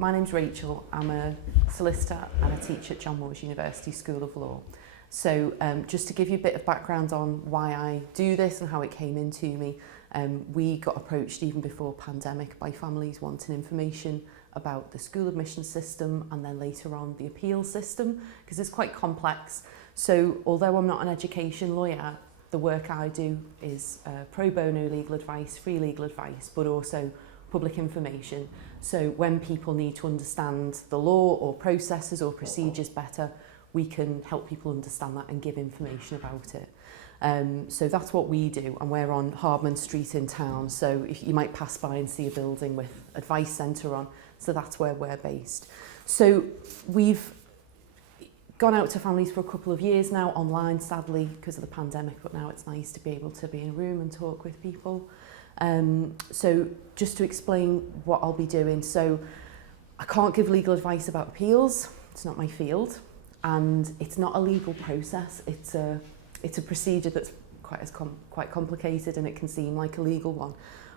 My name's Rachel. I'm a solicitor and a teacher at John Moores University School of Law. So just to give you a bit of background on why I do this and how it came into me, we got approached even before pandemic by families wanting information about the school admission system and then later on the appeal system, because it's quite complex. So although I'm not an education lawyer, the work I do is pro bono legal advice, free legal advice, but also public information. So when people need to understand the law or processes or procedures better, we can help people understand that and give information about it. So that's what we do, and we're on Hardman Street in town. So if you might pass by and see a building with advice centre on, so that's where we're based. So we've gone out to families for a couple of years now, online sadly because of the pandemic, but now it's nice to be able to be in a room and talk with people. So just to explain what I'll be doing, so I can't give legal advice about appeals, it's not my field, and it's not a legal process, it's a procedure that's quite complicated and it can seem like a legal one,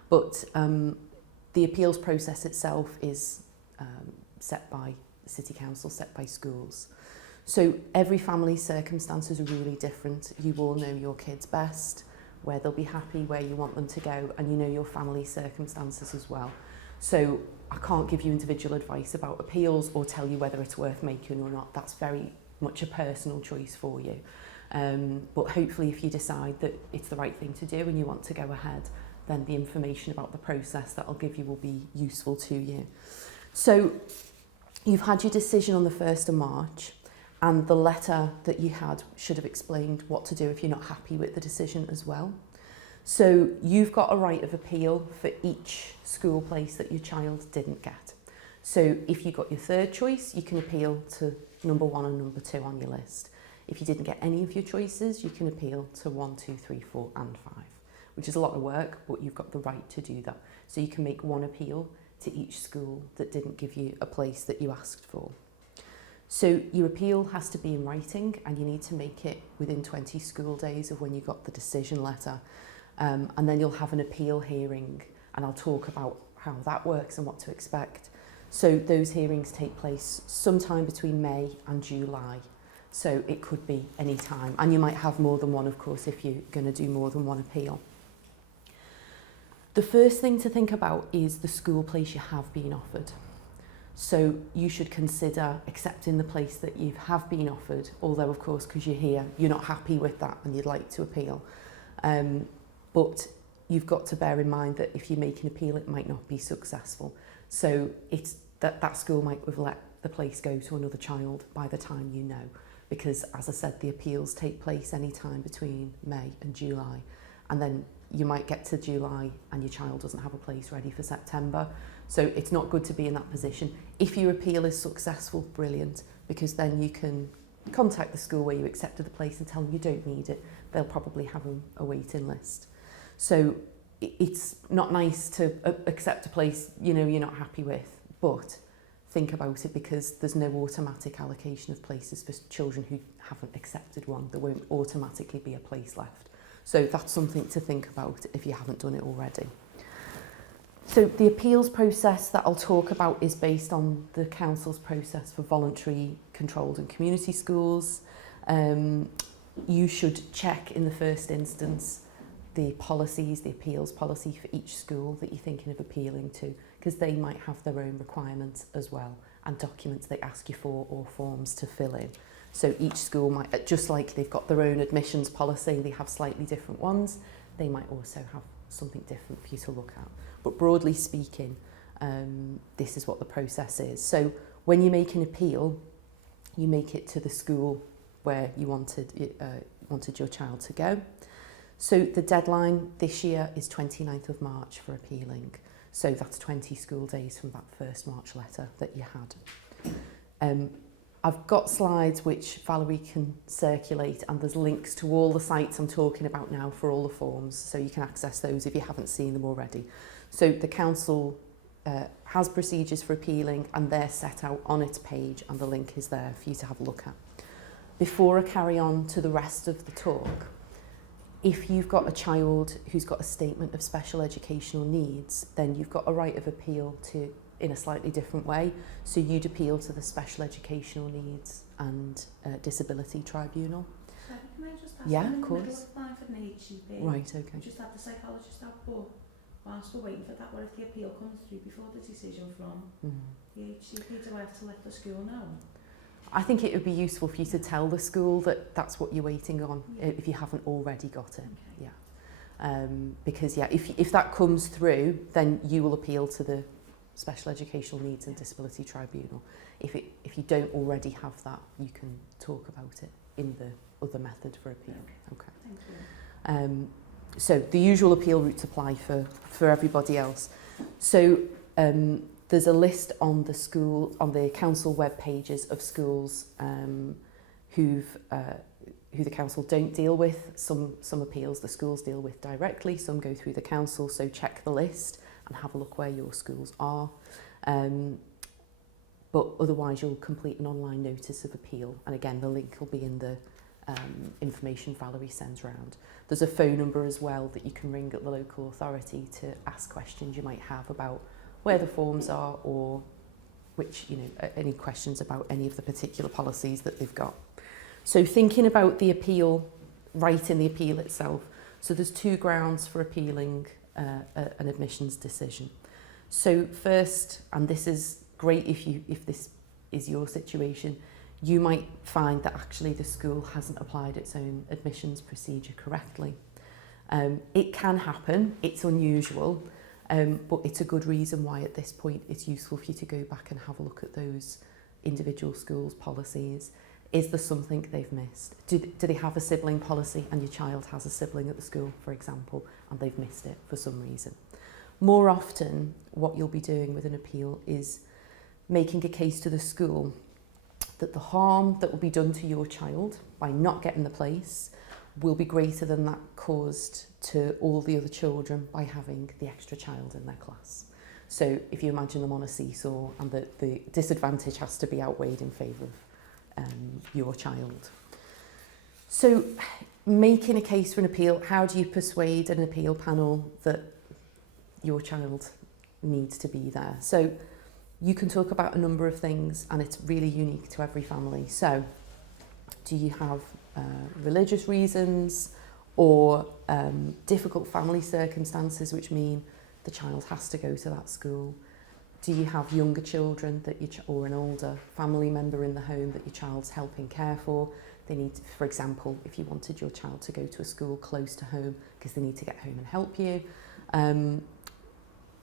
but the appeals process itself is set by the City Council, set by schools. So every family's circumstances are really different. You all know your kids best, where they'll be happy, where you want them to go, and you know your family's circumstances as well. So I can't give you individual advice about appeals or tell you whether it's worth making or not. That's very much a personal choice for you. But hopefully if you decide that it's the right thing to do and you want to go ahead, then the information about the process that I'll give you will be useful to you. So you've had your decision on the 1st of March, and the letter that you had should have explained what to do if you're not happy with the decision as well. So you've got a right of appeal for each school place that your child didn't get. So if you got your third choice, you can appeal to number 1 and number 2 on your list. If you didn't get any of your choices, you can appeal to 1, 2, 3, 4 and 5, which is a lot of work, but you've got the right to do that. So you can make one appeal to each school that didn't give you a place that you asked for. So your appeal has to be in writing, and you need to make it within 20 school days of when you got the decision letter. And then you'll have an appeal hearing, and I'll talk about how that works and what to expect. So those hearings take place sometime between May and July. So it could be any time, and you might have more than one, of course, if you're going to do more than one appeal. The first thing to think about is the school place you have been offered. So you should consider accepting the place that you have been offered, although of course because you're here you're not happy with that and you'd like to appeal. But you've got to bear in mind that if you make an appeal it might not be successful. So it's that school might have let the place go to another child by the time you know, because as I said, the appeals take place any time between May and July, and then you might get to July and your child doesn't have a place ready for September. So it's not good to be in that position. If your appeal is successful, brilliant, because then you can contact the school where you accepted the place and tell them you don't need it. They'll probably have a waiting list. So it's not nice to accept a place you know you're not happy with, but think about it, because there's no automatic allocation of places for children who haven't accepted one. There won't automatically be a place left. So that's something to think about if you haven't done it already. So the appeals process that I'll talk about is based on the council's process for voluntary, controlled and community schools. You should check in the first instance the policies, the appeals policy for each school that you're thinking of appealing to, because they might have their own requirements as well, and documents they ask you for or forms to fill in. So each school might, just like they've got their own admissions policy, they have slightly different ones, they might also have something different for you to look at. But broadly speaking, this is what the process is. So when you make an appeal, you make it to the school where you wanted your child to go. So the deadline this year is 29th of March for appealing. So that's 20 school days from that 1st March letter that you had. I've got slides which Valerie can circulate, and there's links to all the sites I'm talking about now for all the forms, so you can access those if you haven't seen them already. So the council has procedures for appealing, and they're set out on its page, and the link is there for you to have a look at. Before I carry on to the rest of the talk, if you've got a child who's got a statement of special educational needs, then you've got a right of appeal to in a slightly different way. So you'd appeal to the Special Educational Needs and Disability Tribunal. So can I just ask, Yeah, I'm in of the middle course. of applying for an HCP. Right, okay. We just had the psychologist out, but whilst we're waiting for that, what if the appeal comes through before the decision from the HCP? Do I have to let the school know? I think it would be useful for you to tell the school that that's what you're waiting on, if you haven't already got it. Okay. Yeah. Because yeah, if that comes through, then you will appeal to the Special Educational Needs and Disability Tribunal. If you don't already have that, you can talk about it in the other method for appeal. Okay. Thank you. So the usual appeal routes apply for everybody else. So there's a list on the council web pages of schools who the council don't deal with. Some appeals the schools deal with directly, some go through the council, so check the list and have a look where your schools are. But otherwise you'll complete an online notice of appeal, and again the link will be in the information Valerie sends round. There's a phone number as well that you can ring at the local authority to ask questions you might have about where the forms are, or which, any questions about any of the particular policies that they've got. So thinking about the appeal, writing the appeal itself. So there's two grounds for appealing an admissions decision. So first, and this is great if this is your situation, you might find that actually the school hasn't applied its own admissions procedure correctly. It can happen, it's unusual, but it's a good reason why at this point it's useful for you to go back and have a look at those individual schools' policies. Is there something they've missed? Do they have a sibling policy and your child has a sibling at the school, for example, and they've missed it for some reason? More often, what you'll be doing with an appeal is making a case to the school that the harm that will be done to your child by not getting the place will be greater than that caused to all the other children by having the extra child in their class. So if you imagine them on a seesaw, and the disadvantage has to be outweighed in favour of your child. So making a case for an appeal, how do you persuade an appeal panel that your child needs to be there? So you can talk about a number of things, and it's really unique to every family. So do you have religious reasons, or difficult family circumstances which mean the child has to go to that school? Do you have younger children that or an older family member in the home that your child's helping care for? They need, for example, if you wanted your child to go to a school close to home because they need to get home and help you.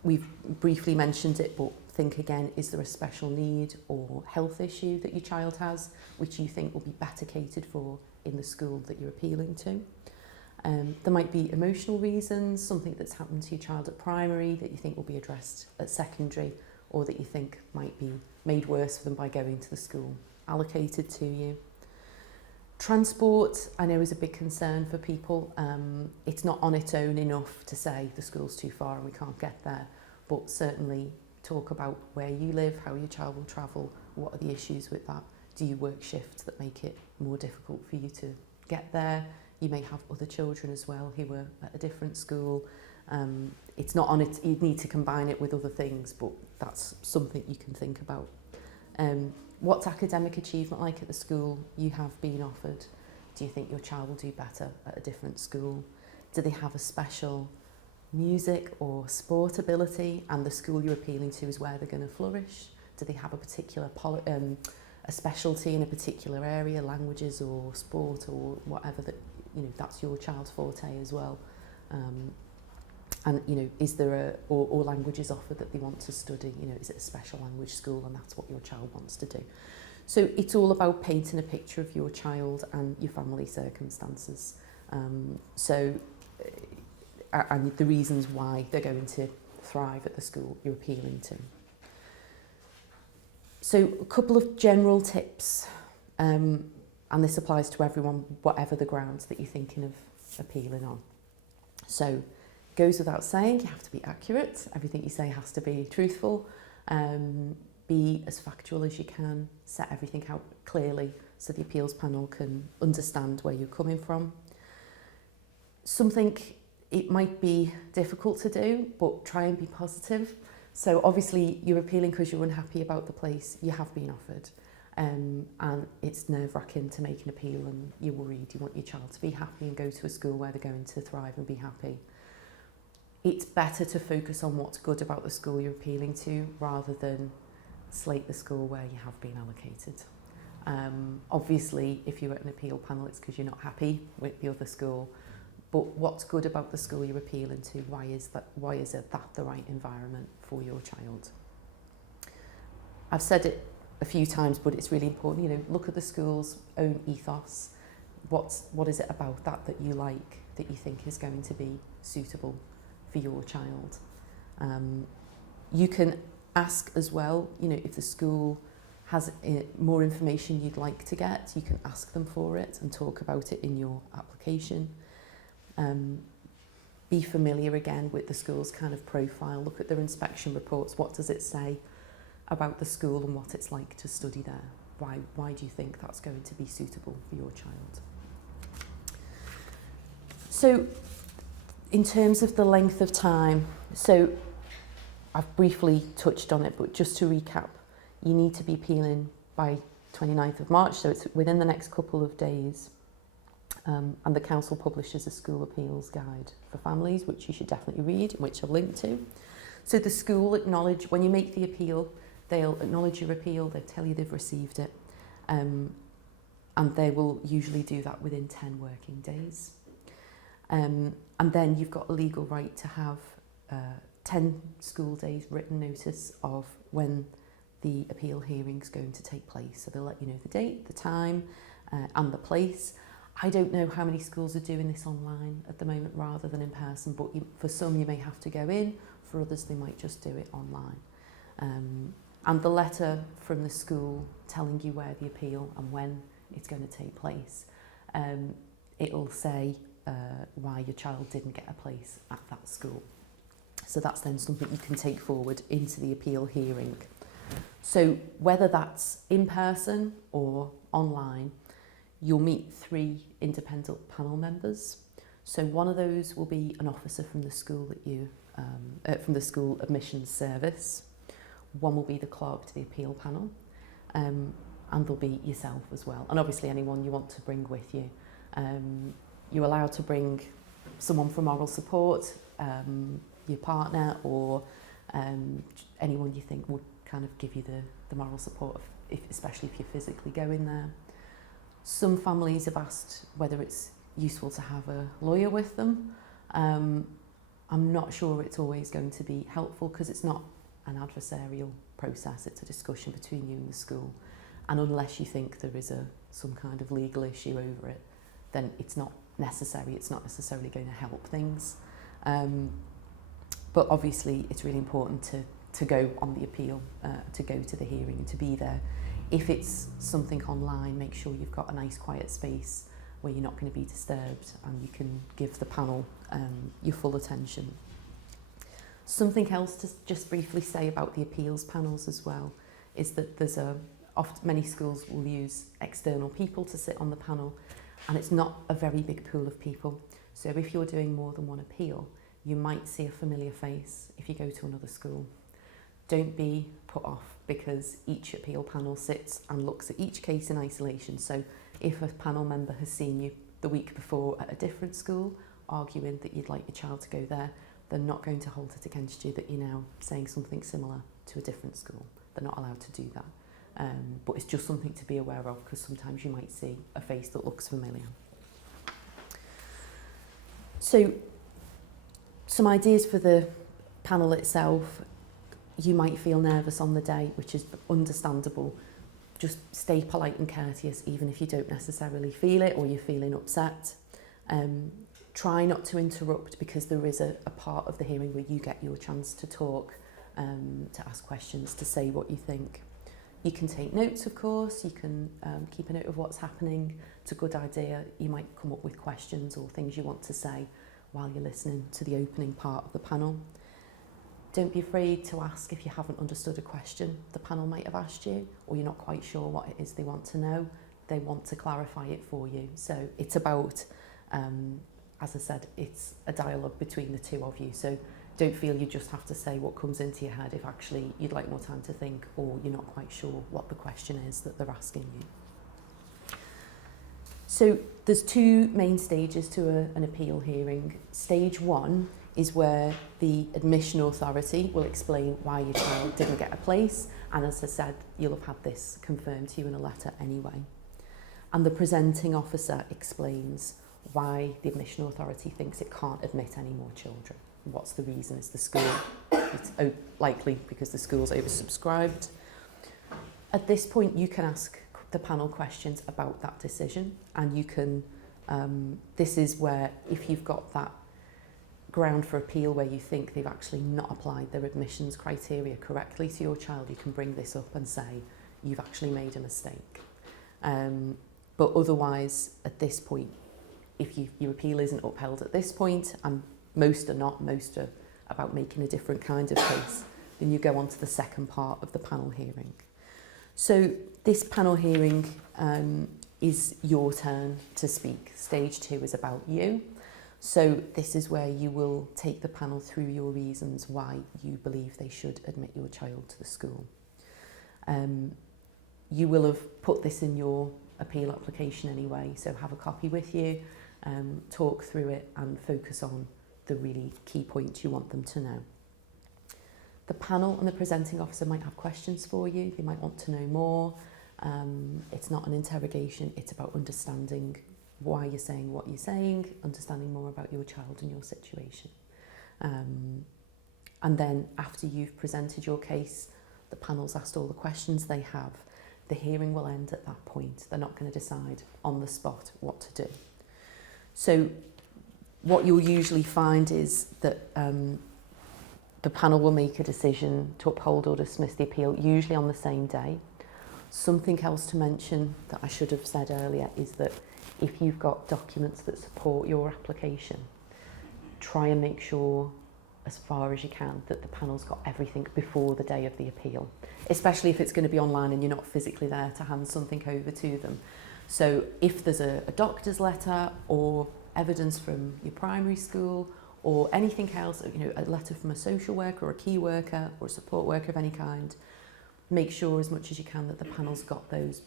We've briefly mentioned it, but think again, is there a special need or health issue that your child has which you think will be better catered for in the school that you're appealing to? There might be emotional reasons, something that's happened to your child at primary that you think will be addressed at secondary, or that you think might be made worse for them by going to the school allocated to you. Transport, I know, is a big concern for people. It's not on its own enough to say the school's too far and we can't get there, but certainly talk about where you live, how your child will travel, what are the issues with that. Do you work shifts that make it more difficult for you to get there? You may have other children as well who are at a different school. It's not on it, you'd need to combine it with other things, but that's something you can think about. What's academic achievement like at the school you have been offered? Do you think your child will do better at a different school? Do they have a special music or sport ability, and the school you're appealing to is where they're going to flourish? Do they have a particular a specialty in a particular area, languages or sport or whatever, that that's your child's forte as well? And is there or languages offered that they want to study? Is it a special language school and that's what your child wants to do? So it's all about painting a picture of your child and your family circumstances. And the reasons why they're going to thrive at the school you're appealing to. So a couple of general tips, and this applies to everyone, whatever the grounds that you're thinking of appealing on. So goes without saying, you have to be accurate. Everything you say has to be truthful. Be as factual as you can. Set everything out clearly so the appeals panel can understand where you're coming from. Something it might be difficult to do, but try and be positive. So obviously you're appealing because you're unhappy about the place you have been offered. And it's nerve-wracking to make an appeal, and you're worried, you want your child to be happy and go to a school where they're going to thrive and be happy. It's better to focus on what's good about the school you're appealing to rather than slate the school where you have been allocated. Obviously, if you're at an appeal panel, it's because you're not happy with the other school. But what's good about the school you're appealing to? Why is it that the right environment for your child? I've said it a few times, but it's really important. You know, look at the school's own ethos. What is it about that you like, that you think is going to be suitable for your child? You can ask as well, you know, if the school has more information you'd like to get, you can ask them for it and talk about it in your application. Be familiar again with the school's kind of profile, look at their inspection reports. What does it say about the school and what it's like to study there? Why do you think that's going to be suitable for your child? So in terms of the length of time, so I've briefly touched on it, but just to recap, you need to be appealing by 29th of March, so it's within the next couple of days. And the council publishes a school appeals guide for families, which you should definitely read, which I've linked to. So the school when you make the appeal, they'll acknowledge your appeal, they'll tell you they've received it, and they will usually do that within 10 working days. And then you've got a legal right to have 10 school days written notice of when the appeal hearing's going to take place. So they'll let you know the date, the time, and the place. I don't know how many schools are doing this online at the moment rather than in person, but for some you may have to go in, for others they might just do it online. And the letter from the school telling you where the appeal and when it's going to take place, it'll say why your child didn't get a place at that school. So that's then something you can take forward into the appeal hearing. So whether that's in person or online, you'll meet 3 independent panel members. So one of those will be an officer from the school from the school admissions service. One will be the clerk to the appeal panel, and there'll be yourself as well, and obviously anyone you want to bring with you. You're allowed to bring someone from moral support, your partner, or anyone you think would kind of give you the moral support, especially if you're physically going there. Some families have asked whether it's useful to have a lawyer with them. I'm not sure it's always going to be helpful because it's not an adversarial process, it's a discussion between you and the school. And unless you think there is some kind of legal issue over it, then it's not necessary, it's not necessarily going to help things. But obviously it's really important to go on the appeal, to go to the hearing and to be there. If it's something online, make sure you've got a nice quiet space where you're not going to be disturbed and you can give the panel your full attention. Something else to just briefly say about the appeals panels as well is that many schools will use external people to sit on the panel, and it's not a very big pool of people. So if you're doing more than one appeal, you might see a familiar face if you go to another school. Don't be put off because each appeal panel sits and looks at each case in isolation. So if a panel member has seen you the week before at a different school, arguing that you'd like your child to go there, they're not going to hold it against you that you're now saying something similar to a different school. They're not allowed to do that. But it's just something to be aware of because sometimes you might see a face that looks familiar. So some ideas for the panel itself. You might feel nervous on the day, which is understandable. Just stay polite and courteous, even if you don't necessarily feel it or you're feeling upset. Try not to interrupt because there is a part of the hearing where you get your chance to talk, to ask questions, to say what you think. You can take notes, of course. You can keep a note of what's happening. It's a good idea. You might come up with questions or things you want to say while you're listening to the opening part of the panel. Don't be afraid to ask if you haven't understood a question the panel might have asked you, or you're not quite sure what it is they want to know. They want to clarify it for you. So it's about, as I said, it's a dialogue between the two of you. So don't feel you just have to say what comes into your head if actually you'd like more time to think or you're not quite sure what the question is that they're asking you. So there's two main stages to an appeal hearing. Stage one is where the admission authority will explain why your child didn't get a place, and as I said, you'll have had this confirmed to you in a letter anyway. And the presenting officer explains why the admission authority thinks it can't admit any more children. What's the reason? Is the school, it's likely because the school's oversubscribed. At this point, you can ask the panel questions about that decision, and you can, this is where if you've got that ground for appeal where you think they've actually not applied their admissions criteria correctly to your child, you can bring this up and say you've actually made a mistake. But otherwise, at this point, if your appeal isn't upheld at this point, and most are not, most are about making a different kind of case, then you go on to the second part of the panel hearing. So this panel hearing is your turn to speak. Stage two is about you. So this is where you will take the panel through your reasons why you believe they should admit your child to the school. You will have put this in your appeal application anyway, so have a copy with you, talk through it and focus on the really key points you want them to know. The panel and the presenting officer might have questions for you, they might want to know more. It's not an interrogation, it's about understanding why you're saying what you're saying, understanding more about your child and your situation. And then after you've presented your case, the panel's asked all the questions they have, the hearing will end at that point. They're not going to decide on the spot what to do. So what you'll usually find is that the panel will make a decision to uphold or dismiss the appeal, usually on the same day. Something else to mention that I should have said earlier is that if you've got documents that support your application, try and make sure as far as you can that the panel's got everything before the day of the appeal, especially if it's going to be online and you're not physically there to hand something over to them. So if there's a doctor's letter or evidence from your primary school or anything else, you know, a letter from a social worker or a key worker or a support worker of any kind, make sure as much as you can that the panel's got those,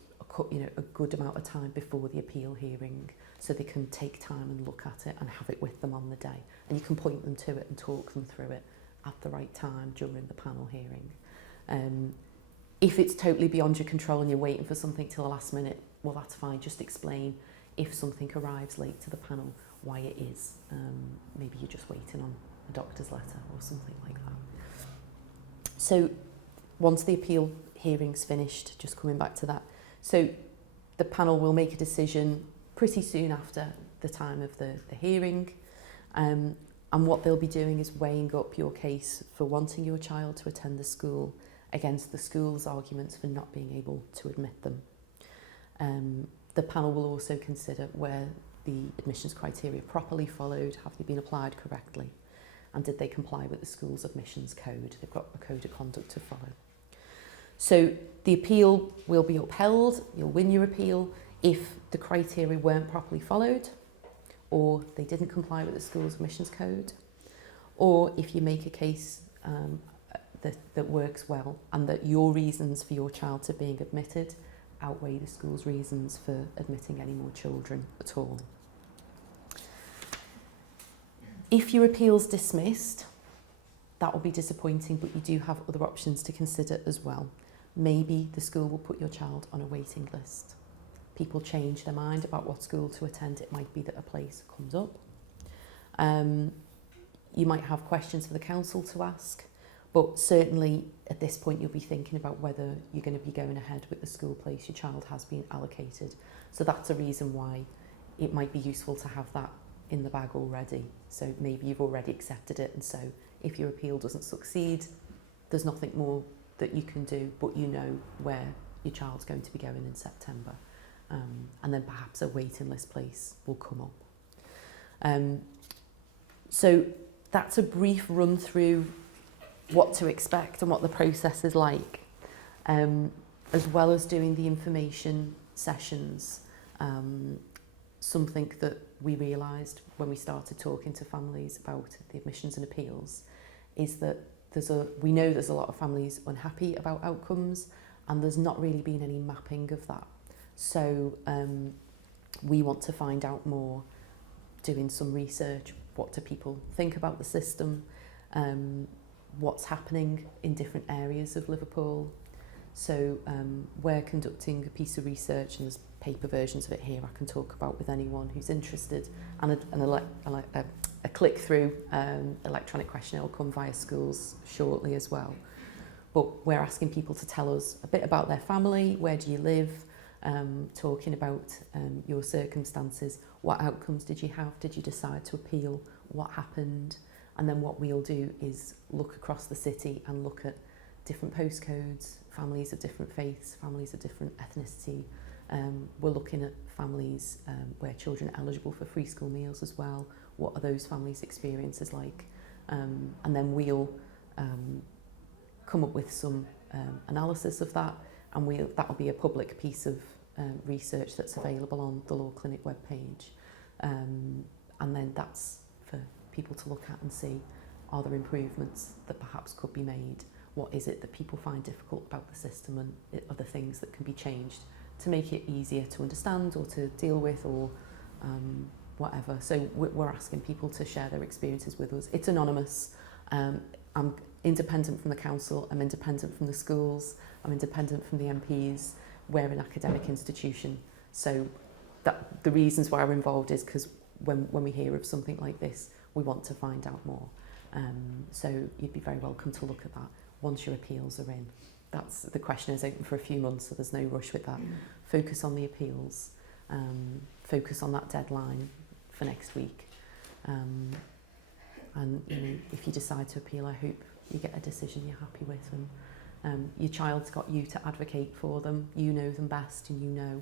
you know, a good amount of time before the appeal hearing so they can take time and look at it and have it with them on the day. And you can point them to it and talk them through it at the right time during the panel hearing. If it's totally beyond your control and you're waiting for something till the last minute, well, that's fine. Just explain if something arrives late to the panel, why it is. Maybe you're just waiting on a doctor's letter or something like that. So once the appeal hearing's finished, just coming back to that, so the panel will make a decision pretty soon after the time of the hearing, and what they'll be doing is weighing up your case for wanting your child to attend the school against the school's arguments for not being able to admit them. The panel will also consider where the admissions criteria properly followed, have they been applied correctly, and did they comply with the school's admissions code? They've got a code of conduct to follow. So the appeal will be upheld, you'll win your appeal if the criteria weren't properly followed, or they didn't comply with the school's admissions code, or if you make a case that works well and that your reasons for your child to being admitted outweigh the school's reasons for admitting any more children at all. If your appeal's dismissed, that will be disappointing, but you do have other options to consider as well. Maybe the school will put your child on a waiting list. People change their mind about what school to attend. It might be that a place comes up. You might have questions for the council to ask, but certainly at this point you'll be thinking about whether you're going to be going ahead with the school place your child has been allocated. So that's a reason why it might be useful to have that in the bag already. So maybe you've already accepted it, and so if your appeal doesn't succeed, there's nothing more that you can do, but you know where your child's going to be going in September. And then perhaps a waiting list place will come up. So that's a brief run through what to expect and what the process is like, as well as doing the information sessions. Something that we realised when we started talking to families about the admissions and appeals is that we know there's a lot of families unhappy about outcomes, and there's not really been any mapping of that. So we want to find out more, doing some research. What do people think about the system? What's happening in different areas of Liverpool? So we're conducting a piece of research, and there's paper versions of it here I can talk about with anyone who's interested, and a click-through electronic questionnaire will come via schools shortly as well. But we're asking people to tell us a bit about their family, where do you live, talking about your circumstances, what outcomes did you have, did you decide to appeal, what happened, and then what we'll do is look across the city and look at different postcodes, families of different faiths, families of different ethnicity. We're looking at families where children are eligible for free school meals as well. What are those families' experiences like? And then we'll come up with some analysis of that, and that'll be a public piece of research that's available on the Law Clinic webpage. And then that's for people to look at and see, are there improvements that perhaps could be made? What is it that people find difficult about the system, and are there things that can be changed to make it easier to understand or to deal with, or whatever. So we're asking people to share their experiences with us. It's anonymous. I'm independent from the council, I'm independent from the schools, I'm independent from the MPs. We're an academic institution. So the reasons why we're involved is because when we hear of something like this, we want to find out more. So you'd be very welcome to look at that once your appeals are in. The question is open for a few months, so there's no rush with that. Focus on the appeals, focus on that deadline for next week. And if you decide to appeal, I hope you get a decision you're happy with, and your child's got you to advocate for them. You know them best, and you know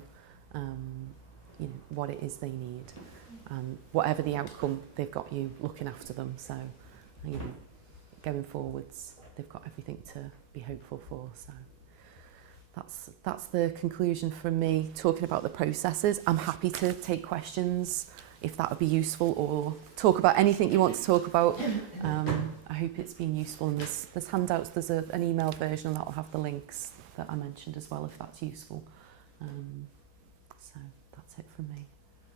what it is they need, and whatever the outcome, they've got you looking after them. So going forwards, they've got everything to be hopeful for. So that's the conclusion from me, talking about the processes. I'm happy to take questions if that would be useful, or talk about anything you want to talk about. I hope it's been useful, and there's handouts, there's an email version, and that will have the links that I mentioned as well, if that's useful. So that's it from me.